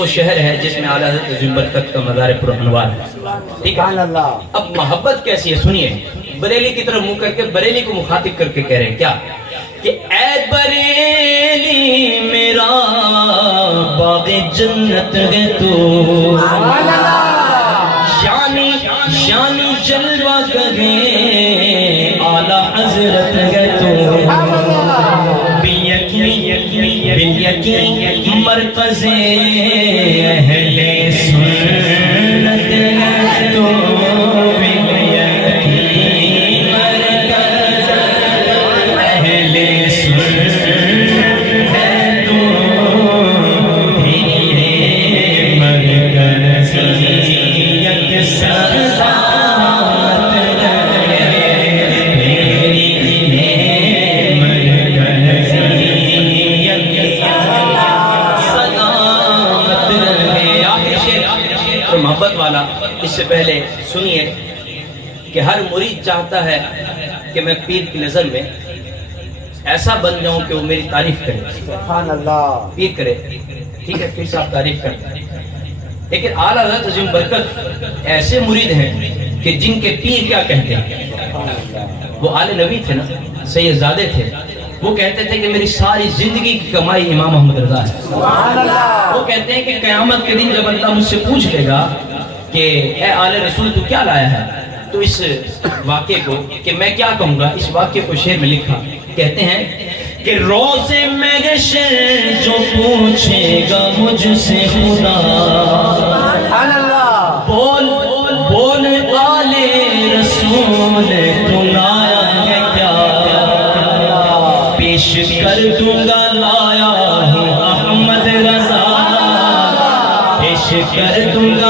وہ شہر ہے جس میں اعلیٰ حضرت عظیم برکت کا مزار پر انوار ہے. ٹھیک ہے. اب محبت کیسی ہے سنیے. بریلی کی طرف منہ کر کے بریلی کو مخاطب کر کے کہہ رہے ہیں کیا کہ اے بریلی میرا باغ جنت ہے تو شانی جلوہ کرے اعلیٰ حضرت ہے تو بالیقین مرکز اہل سنت ہے تو محبت والا. اس سے پہلے سنیے کہ ہر مرید چاہتا ہے کہ میں پیر کی نظر میں ایسا بن جاؤں کہ وہ میری تعریف کرے. سبحان اللہ. پیر کرے ٹھیک ہے پیر صاحب تعریف کرتے. لیکن اعلیٰ حضرت عظیم برکت ایسے مرید ہیں کہ جن کے پیر کیا کہتے ہیں. وہ آل نبی تھے نا سید زادے تھے. وہ کہتے تھے کہ میری ساری زندگی کی کمائی امام محمد رضا ہے. وہ کہتے ہیں کہ قیامت کے دن جب اللہ مجھ سے پوچھ لے گا کہ اے آل رسول تو کیا لایا ہے تو اس واقعے کو کہ میں کیا کہوں گا. اس واقعے کو شعر میں لکھا. کہتے ہیں کہ روز محشر جو پوچھے گا مجھ سے خدا بول بول آل رسول تو لایا ہے کیا. پیش کر دوں گا لایا ہوں احمد رضا. پیش کر دوں گا